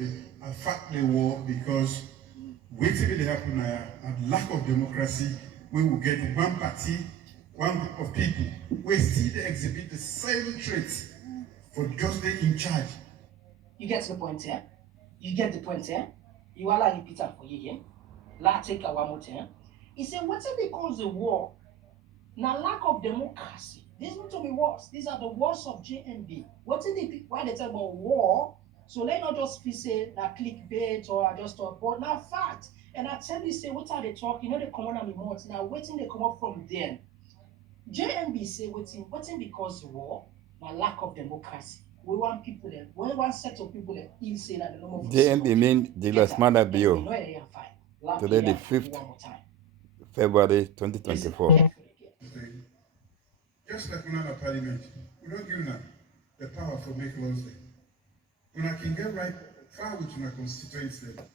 a factory war because waiting will happen and lack of democracy, we will get one party, one group of people, we still exhibit the same traits for just they in charge. You get the point here? You get the point here? You are like repeating for you again. La take a one more time. He said, what's it because the war? Now lack of democracy. These not to be wars. These are the wars of JNB. What is the why they talk about war? So let not just be say that clickbait or I just talk, but now fact. And I tell you, say what are they talk? You know they come on and months. Now waiting they come up from there. JNB say waiting because war, now lack of democracy. We want people there. We want set of people there. He'll say that the number of JMB mean get Douglas that. Mada And we Bio. know they are fine. Lap Today the here for you 5th one more time. February Listen 2024. carefully again. Just like when parliament, we don't give them the power for make laws there. When I can get right far with my constituents there,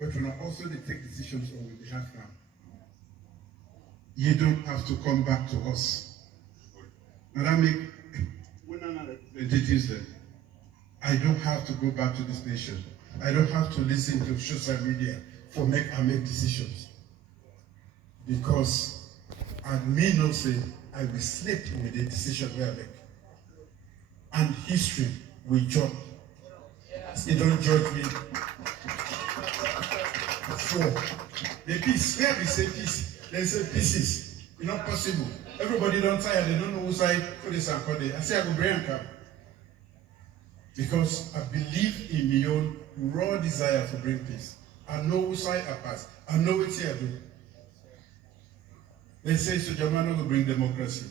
but when I also they take decisions on our behalf now. You don't have to come back to us. Now that make entities there. I don't have to go back to this nation. I don't have to listen to social media for make decisions. Because I may not say I will sleep with the decision we make. And history will judge. It don't judge me for the peace. Where we say peace, they say pieces. It's not possible. Everybody don't tire, they don't know whose side for this and for that. I say I go bring come. Because I believe in my own raw desire to bring peace. I know whose side I pass. I know what I do. They say so Germany will bring democracy.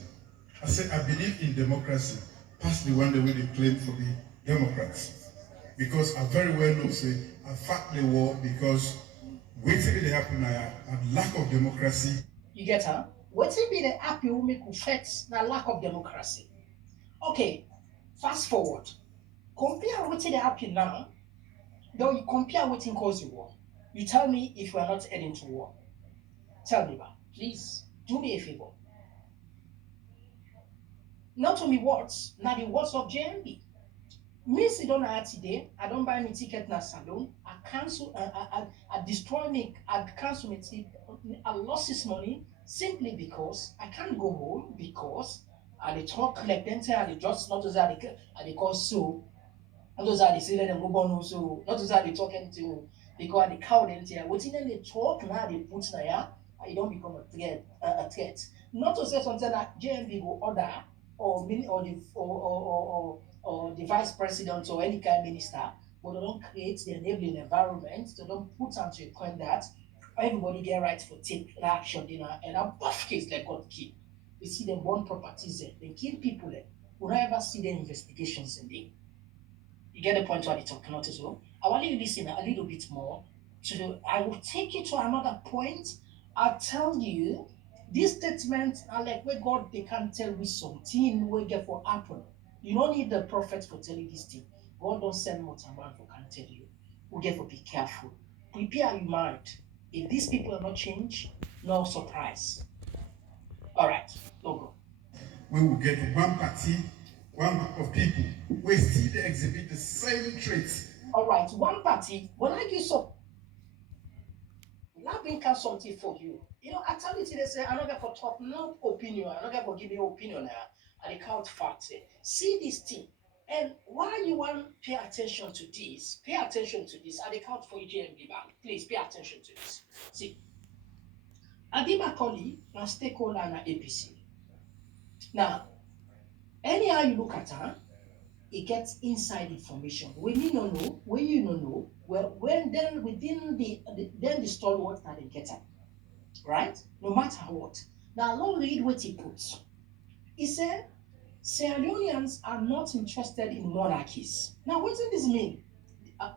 I say I believe in democracy. Pass the one the way they claim for the Democrats. Because I very well know say I fought the war because waiting will happen and lack of democracy. You get her? What's it be the happy who make affect the lack of democracy? Okay, fast forward. Compare what's the happy now. Though you compare what in cause the war. You tell me if we are not heading to war. Tell me about. Please do me a favor. Not to me words, now the words of JMB. Me sit down at today, I don't buy me ticket na salon, I cancel, I destroy me, I cancel me ticket, I lost this money simply because I can't go home because I dey talk like them say I dey just not as I dey call so, not as I dey say let them go on so, not as I dey talk anything, they go and they cow them here. Wetin dem dey talk now they put na ya, it don't become a threat. Not to say something that JMB go order or or the vice president or any kind of minister, but they don't create the enabling environment. They don't put on to a point that everybody get right for take action, you know, and a buff case like God kill. We see them burn properties there, they kill people there. We don't ever see the investigations in there. You get the point what I'm talking about as well. I want you to listen a little bit more. I will take you to another point. I'll tell you these statements are like where God they can tell me something we get for happen. You don't need the prophet for telling this thing. God don't send more time for can tell you. We get for be careful. Prepare your mind. If these people are not changed, no surprise. All right, logo. We will get one party, one group of people, we still exhibit the same traits. All right, one party. When I give some not being something for you. You know, I tell you today, say, I'm not going to talk no opinion. I'm not going to give you opinion now. I count facts. See this thing. And why you want to pay attention to this? Pay attention to this. I count for you, JMB Bank. Please pay attention to this. See, Adiba Koli, now stakeholder and APC. Now, anyhow you look at her, it gets inside information. When you don't know, when you don't know, well, when then within then the story what that they get at. Right? No matter what. Now, long read what he puts. He said, Sierra Leoneans are not interested in monarchies. Now, what does this mean?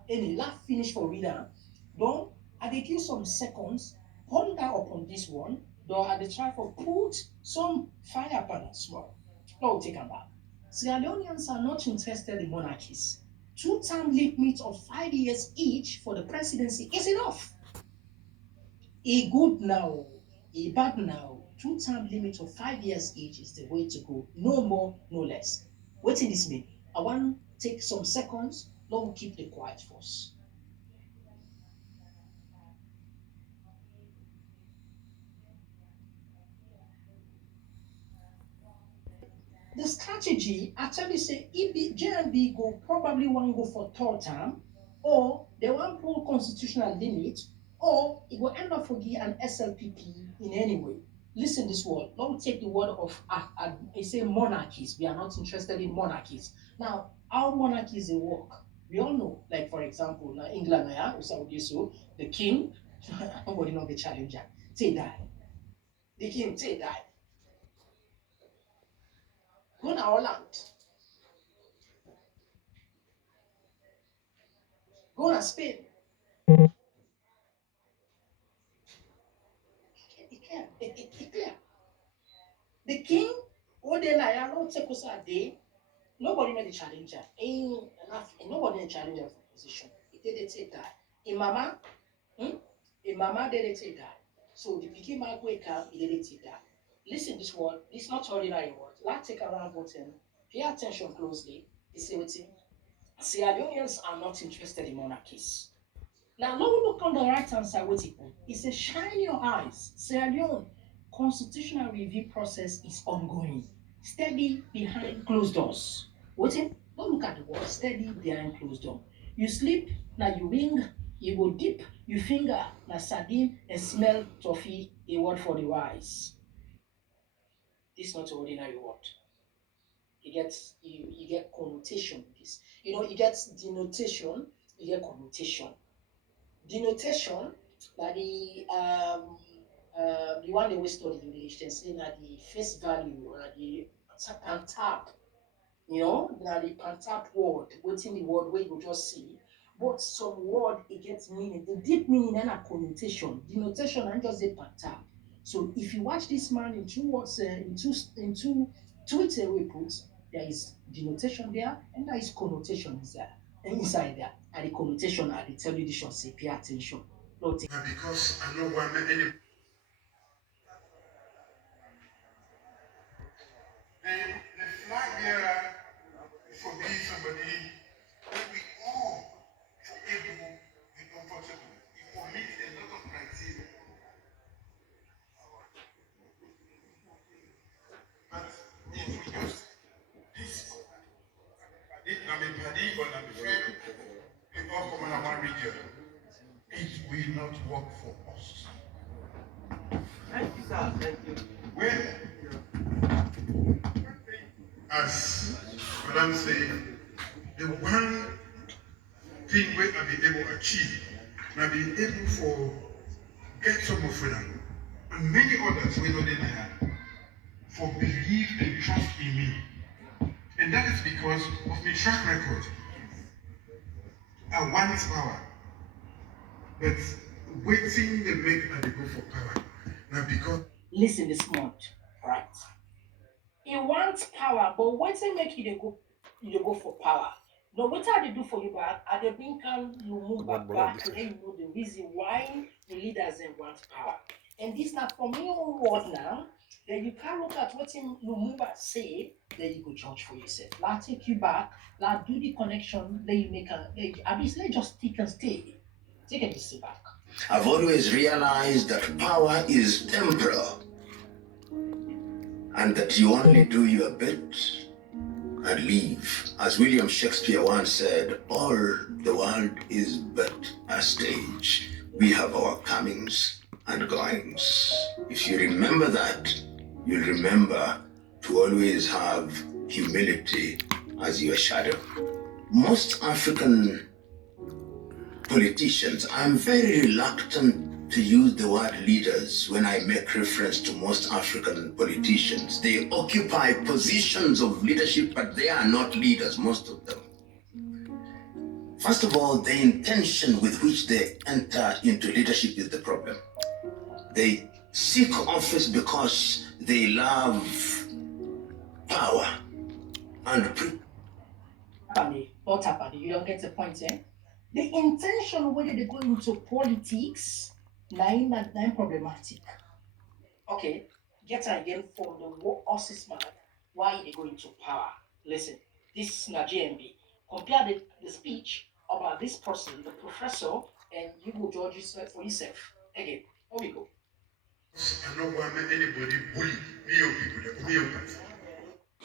Any last finish for reader. Don't I did give some seconds, ponder upon this one, though I did try for put some fire upon it small. No, take them back. Sierra Leoneans are not interested in monarchies. Two-term limit of 5 years each for the presidency is enough. A good now, a bad now, two-term limit of 5 years each is the way to go. No more, no less. What does this mean? I want to take some seconds, Don't keep the quiet force. The strategy actually say if JNB go probably want go for third term, or they want pull constitutional limit, or it will end up for give an SLPP in any way. Listen this word. Don't take the word of it say monarchies. We are not interested in monarchies. Now, how monarchies they work? We all know. Like for example, now England, yeah, so the king, nobody know the challenger. Say die. The king say die. Go to our land. Go to Spain. It clear. The king, what they like, I don't take us a day. Nobody made the challenger. Ain't enough. Nobody in challenger for position. It did it take that. In mama, hmm? In mama did it take that. So the pikin man wake up, he did it take that. Listen, this word, this not ordinary word. Let's take around button. Pay attention closely. You see what it? Sierra Leoneans are not interested in monarchies. Now, now we look on the right hand side, what it put. It says, shine your eyes. Sierra Leone constitutional review process is ongoing. Steady behind closed doors. What it? Don't look at the word. Steady behind closed door. You sleep, now you ring, you go deep, you finger, now sardine, and smell toffee, a word for the wise. This is not ordinary word. You get connotation with this. You know, you get denotation, you get connotation. Denotation na the one they always study English, they say na the face value, na the pan tap, you know, na the pan tap word, waiting the word where you go just see. But some word it gets meaning, the deep meaning and a connotation. Denotation and just a pan tap. So if you watch this man in two words, in two tweets we put, there is denotation there and there is connotation is there inside there. And the connotation and the tell you this should say pay attention. No take. Because I know one any the flag bearer for being somebody that we all for able be comfortable. It will meet a lot of criteria. But if we just this Nami Paddy or Nami Friend, we all come in one region, it will not work for us. Thank you, sir. Thank you. Well, as Madam say, the one thing we have been able to achieve, now be able for get some of them, and many others we know they have, for believe and trust in me. And that is because of my track record. I want power, but waiting they make and they go for power. Now because Listen this month, right? He wants power, but once they make you dey go for power. No, what are they do for you back? Are they bring Lumumba back? Let you know the reason why the leaders then want power. And this now from your own word now, then you can look at what him Lumumba say, then you go judge for yourself. Let's take you back, let's do the connection, then you make at least let's just take and stay. Take a step back. I've always realized that power is temporal and that you only do your bit and leave. As William Shakespeare once said, all the world is but a stage. We have our comings and goings. If you remember that, you'll remember to always have humility as your shadow. Most African politicians, I'm very reluctant to use the word leaders when I make reference to most African politicians. They occupy positions of leadership, but they are not leaders, most of them. First of all, the intention with which they enter into leadership is the problem. They seek office because they love power and Not happening. You don't get the point, eh? The intention whether they go into politics, nine problematic. Okay, get again from the war horses man, why they go into power. Listen, this is not GMB. Compare the speech about this person, the professor, and you will judge yourself for yourself. Again, here we go. I don't want anybody bully me young people, me young party.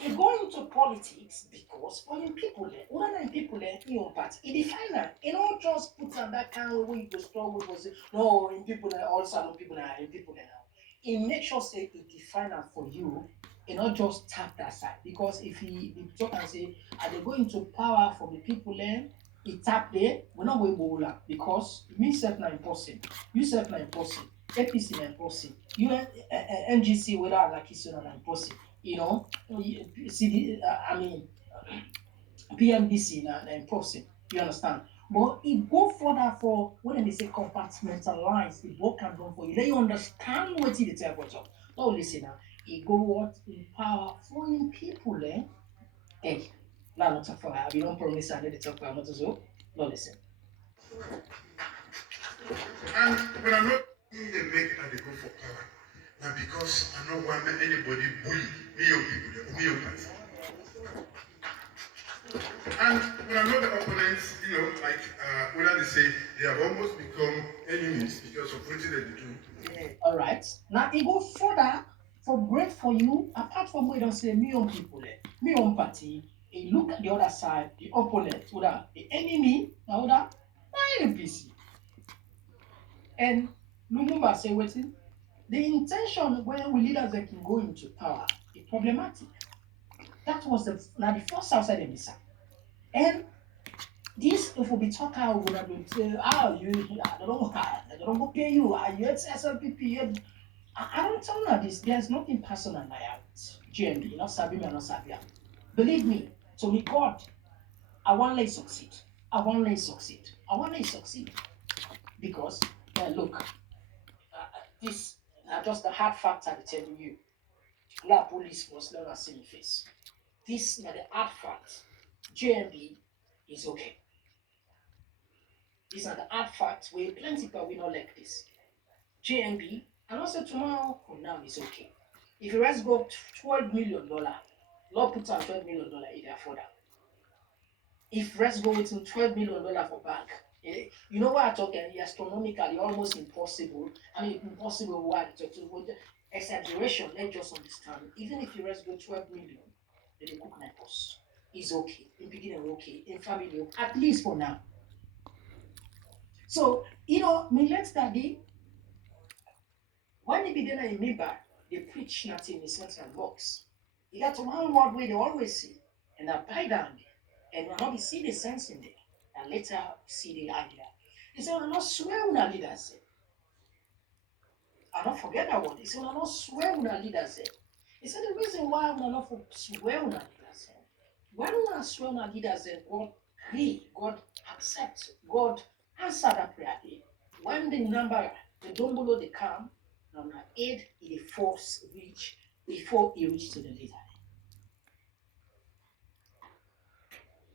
You go into politics because for your people there, one of people there, in your party, it define that. You don't just put on that kind of way you go struggle for say, no, in people there, all salon people there, in people there now. It makes sure say it define that for you, and not just tap that side. Because if he talk and say, are they going to power for the people there? He tap there, we're not going to because me self na impossible, you self na impossible, APC na impossible, you NGC whether like it's not impossible. You know, I mean, PMDC na impossible. You understand? But it go further for when they say compartmentalize, it work can done for you. Let you understand what it is about. No, listen now. It go what empower foreign people, eh? Hey, now not talk for I don't promise I need to talk for not so. No, listen. And when I'm not in the make and they go for power, now because I don't want anybody bully me young people, me young party. And when I know the opponents, you know, like whether they say they have almost become enemies because of what they do. All right. Now it go further for great for you. Apart from we don't say me own people, me own party. You look at the other side, the opponent, whether the enemy, now that NPC. And Lumumba say waiting. The intention when we leaders that can go into power is problematic. That was the now the first outside the missa. And this if we be talking about would have been say, oh you I don't go pay you, you SLPP. I don't tell you this. There's nothing personal about GMB, not Sabi me, not Sabia. Believe me, to me, God, I want to succeed. I want to succeed. I want to succeed. Because, look, this are just the hard facts I'm telling you. La police must never see me face. This is the hard fact. JMB is okay. These are the hard facts where plenty people will not like this. JMB, and also tomorrow for now is okay. If you let's go $12 million, Lord put out $12 million in their further. If let's go with $12 million for bank, you know what I'm talking? Astronomically, almost impossible. I mean, impossible. Why? Exaggeration. Let's just understand. Even if you let's go 12 million, then they cook my boss. It's okay. In beginning, okay. In family, at least for now. So me let's study. When they begin in Miba, they preach nothing in sense and box. You got one word where they always see, and abide down there. And when not see the sense in there, and later see the idea. He said, "I'm not swear on our leaders." I don't forget that word. He said, "I'm not swear on our leaders." He said, "The reason why I'm not swear on our leaders, when we swear on our leaders, God agree, God accept, God answer that prayer. When the number, the dombolo, they come, number 8 is the force reach before he reach to the leader.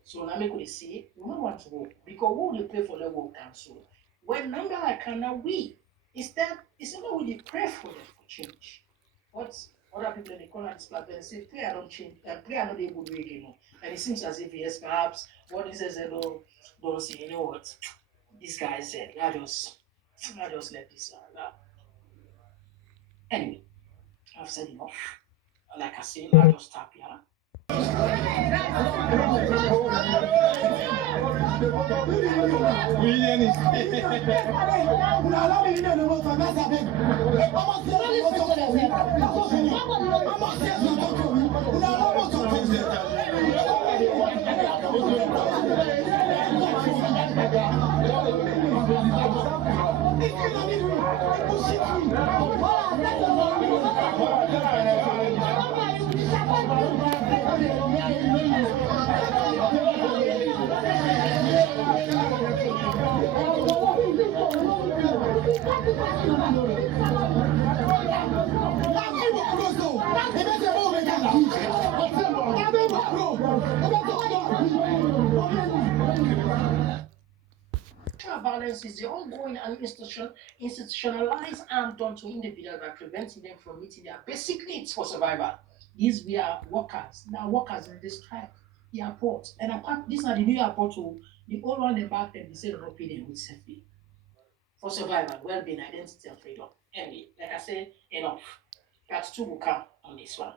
So now we see we don't want to go because we will pray for level council. When number like can we instead it's not we pray for them for change. What other people in the corner of this platform say prayer don't change, prayer not able to do again. And it seems as if yes, perhaps what he says don't see, you know what this guy said. I just let this anyway, I've said enough. Like I said, I just stop here. Violence is the ongoing and institutionalized harm done to individuals by preventing them from meeting their basic needs for survival. These we are workers. Now workers in this strike. airport. And apart, these are the new airport, oh, the old one, the back, then they say not pay them with safety for survival, well-being, identity, and freedom. Anyway, like I say, enough. Part two will come on this one.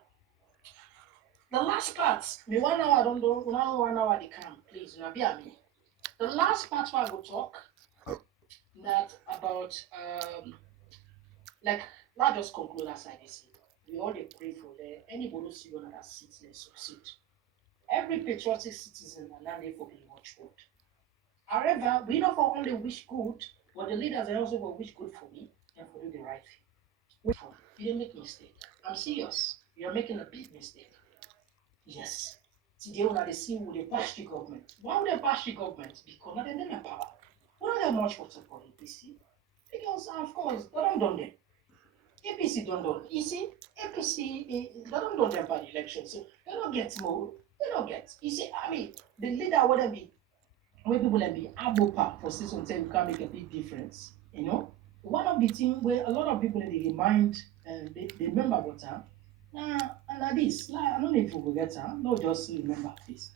The last part, me 1 hour, I don't know, 1 hour they come, please, now be at me. The last part where I will talk that about like let's just conclude as I say. We all dey pray for the anybody see one that sits and succeed. Every patriotic citizen and now they for be watchful. However, we not for only wish good, but the leaders are also for wish good for me and for do the right thing. Wait for you didn't make mistake. I'm serious. You're making a big mistake. Yes. Today when they see who they bash the government. Why would they bash the government? Because not them in power. Why are they much for support APC? Because of course they don't done them. APC don't done. You see, APC they don't done them by the election, so they don't get more. They don't get. You see, I mean, the leader wouldn't be where people like be abopa for season 10 we can make a big difference. You know, one of the things where a lot of people they remind and they remember what time. And like this, like, I don't know if we forget her, no just remember this.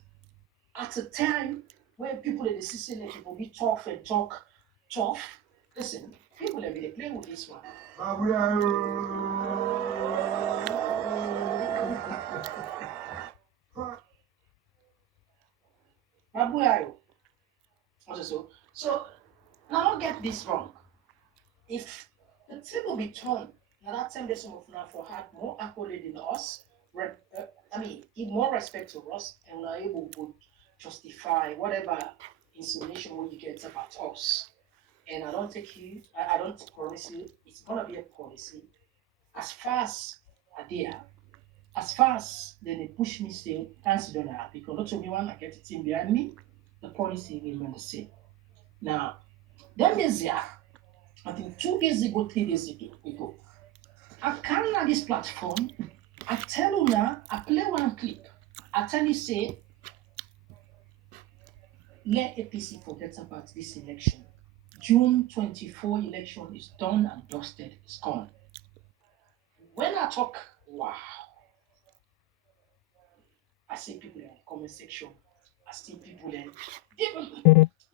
At a time where people in the system like people be tough and talk tough, listen, people that be they play with this one. Mabuyayo. Also so now don't get this wrong. If the table be turned, now that time there's some of now for had more accolade than us, I mean, give more respect to us, and we're able to justify whatever insinuation what you get about us. And I don't take you, I don't promise you, it's gonna be a policy. As far as I dare, as far as then they push me say, cancel that because not only one I get a team behind me, the policy remain the same. Now, then there's yeah. I think 2 days ago, 3 days ago, I come on this platform, I tell you now, I play one clip. I tell you, say, let APC forget about this election. June 24 election is done and dusted, it's gone. When I talk, wow, I see people in the comment section. I see people in.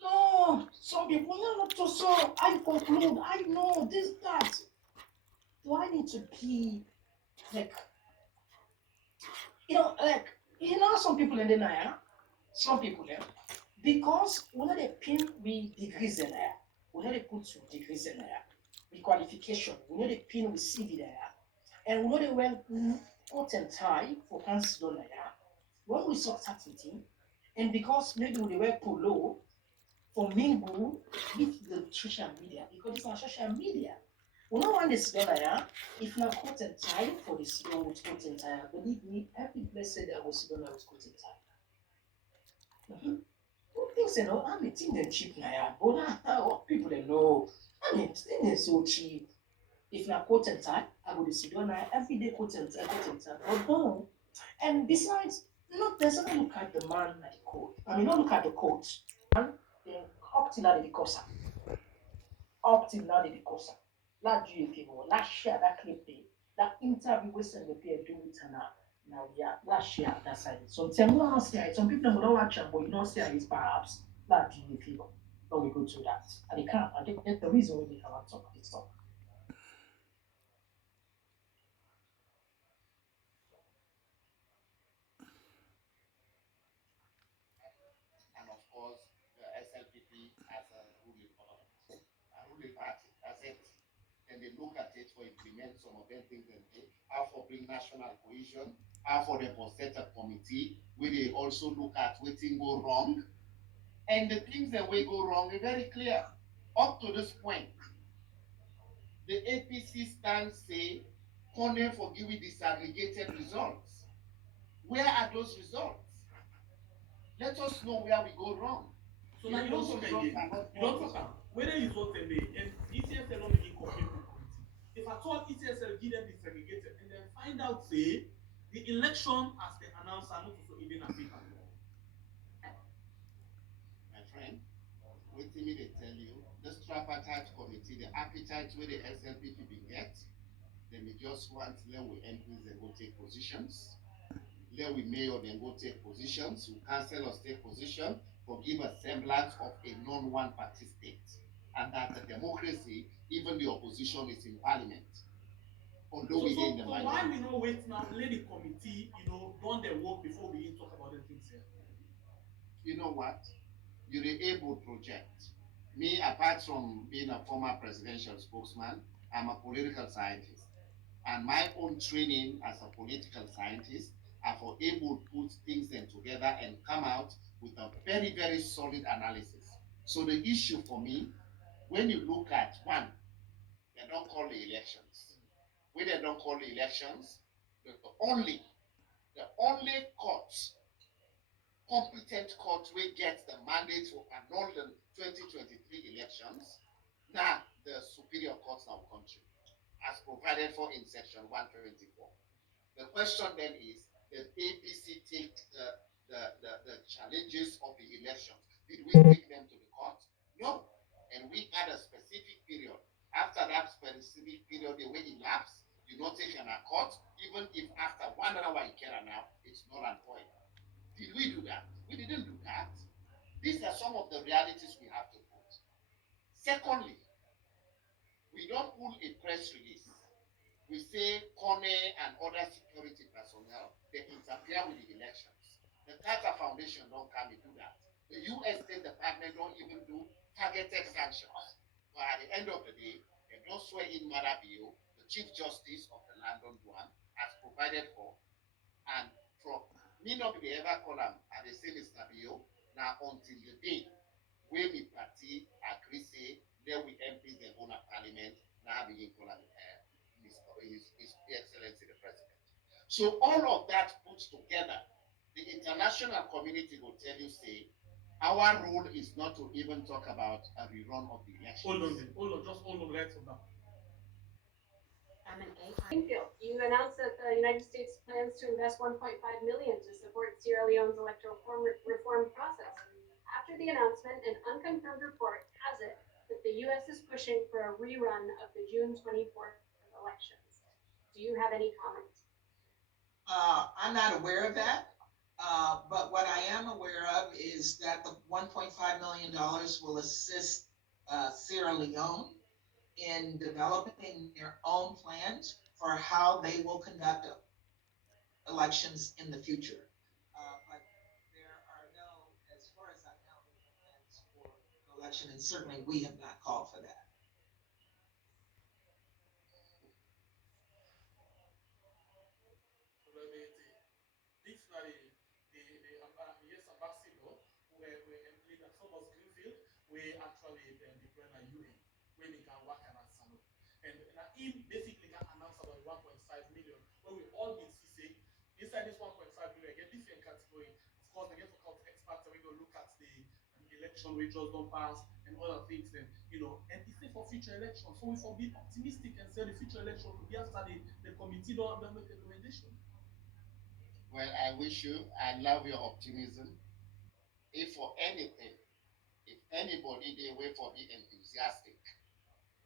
No, some people, no, not to so. I conclude, I know this, that. Do I need to be like like some people in the Naya, some people there, because when they pin we degrees in there, when they put two degrees in there, the qualification, when they pin we CV there, and when they went coat and tie for council there, when we saw certain thing, and because maybe they wear polo for mingle with the social media, because it's on social media. We don't want this dollar, if not coat and tie for the Sidon with coat and tie, believe me, every place said I was Sidon with coat and tie. Who thinks I'm a thing them cheap now, but people they know. I mean, thing is so cheap. If not coat and tie, I go to Sidon every day coat and tie, coat and tie. But no. And besides, not there's not look at the man at the coat. I mean, don't look at the coat. And then up till now the cosa. Up till now the cosa. La GFO, la share that clip there, that interview we send the peer do it now yeah, la share that side. So some don't see it, some people don't watch it, but you don't see it perhaps la GFO. But we go to that. And they can't, I think that's the reason we have to talk this talk. And of course, the SLPP as a ruling government, a ruling party. That's it. Then they look at it for implement some of them things and how for bring national cohesion, how for them for set a committee where they also look at what thing go wrong. And the things that will go wrong are very clear. Up to this point, the APC stands say, condemn for giving disaggregated results. Where are those results? Let us know where we go wrong. So now you don't talk again. You don't talk about whether you vote them and ETSL don't make it committee. If I thought ETSL give them the segregated and then find out say the election as they announce are not also even a paper. My friend, wait till me they tell you, this tripartite committee, the appetite where the SLPP be get, they may just want let we MPs they go take positions. then we may or then go take positions, we councillors take position, for give a semblance of a non-one party state. And that the democracy, even the opposition is in parliament. Although we in the why minority. we not wait now, let the committee, done their work before we talk about the things here? You know what? You're able project. Me, apart from being a former presidential spokesman, I'm a political scientist. And my own training as a political scientist are for able to put things then together and come out with a very, very solid analysis. So the issue for me, when you look at one, they don't call the elections. When they don't call the elections, the only court, competent court will get the mandate to annul the 2023 elections. Now, the superior courts of our country, as provided for in section 124. The question then is, did APC take the challenges of the elections? Did we take them to the court? No. And we had a specific period. After that specific period, they will elapse. You not taken a court, even if after 1 hour you care now, it's not an point. Did we do that? We didn't do that. These are some of the realities we have to put. Secondly, we don't pull a press release. We say Kone and other security personnel, they interfere with the elections. The Carter Foundation don't come and do that. The U.S. State Department don't even do targeted sanctions. But at the end of the day, they don't swear in Marabio, the Chief Justice of the London one, as provided for. And from me not be ever call them at the same Mr. Bio, now until the day where we party agree say, then we MPs the own parliament, now begin call them His Excellency the President. So all of that put together, the international community will tell you, say, our role is not to even talk about a rerun of the election. Just hold on right from now. Greenfield, you announced that the United States plans to invest $1.5 million to support Sierra Leone's electoral reform process. After the announcement, an unconfirmed report has it that the U.S. is pushing for a rerun of the June 24th elections. Do you have any comments? I'm not aware of that, but what I am aware of is that the $1.5 million will assist Sierra Leone in developing their own plans for how they will conduct elections in the future. But there are no, as far as I know, plans for an election, and certainly we have not called for that. This is the yes ambassador where employed at Thomas Greenfield, we actually deploy a UN when they can work and salon. And he basically can announce about 1.5 million where we all been see inside this 1.5 million again different category. Of course, they get to count experts when you look at the election we just don't pass and other things then and it's for future elections. So we can be optimistic and say the future election will be after the committee don't make a recommendation. Well, I wish you, I love your optimism. If for anything, if anybody they wait for be enthusiastic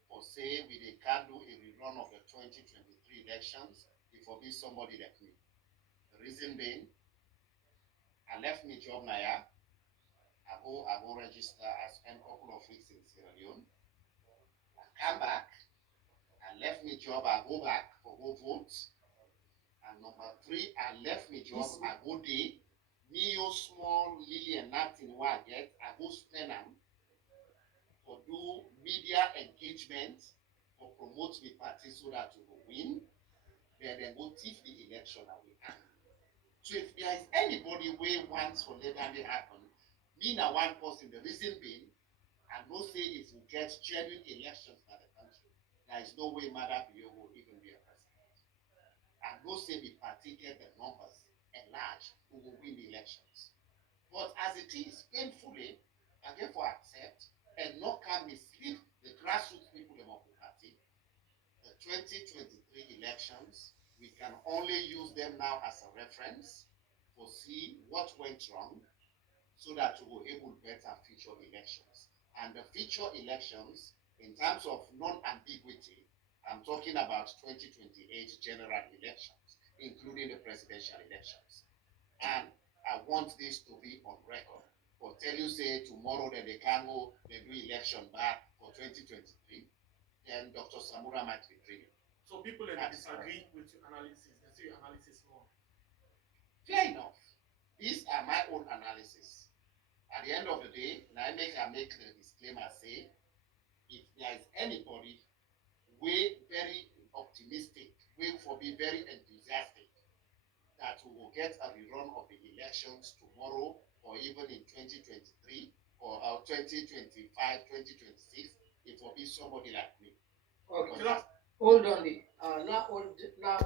for say they can do a rerun of the 2023 elections, it will be somebody like me. The reason being, I left my job now. I go register, I spent a couple of weeks in Sierra Leone. I come back, I left my job, I go back for go vote. And number 3, I left my job, I go there. Me, your small lily and nothing what I get, I go spend them for do media engagement for promote the party so that we will win. Then they go thief the election away. So if there is anybody who wants for let that happen, me now one person, the reason being, I know say if we get genuine elections in the country, there is no way Mother Bio will even be a president. I know say the party get the numbers enlarged who will win the elections. But as it is, painfully, I therefore accept and not can mislead the grassroots people of the party. The 2023 elections, we can only use them now as a reference to see what went wrong so that we will able to better future elections. And the future elections, in terms of non-ambiguity, I'm talking about 2028 general elections, including the presidential elections. And I want this to be on record. For tell you say tomorrow that they can go, they do election back for 2023, then Dr. Samura might be dreaming. So people that That's disagree with your analysis, they say your analysis wrong. Fair enough. These are my own analysis. At the end of the day, I make the disclaimer say, if there is anybody we very optimistic, we for be very enthusiastic that we will get a rerun of the elections tomorrow or even in 2023 or 2025, 2026, it will be somebody like me. Okay. Because Hold on, now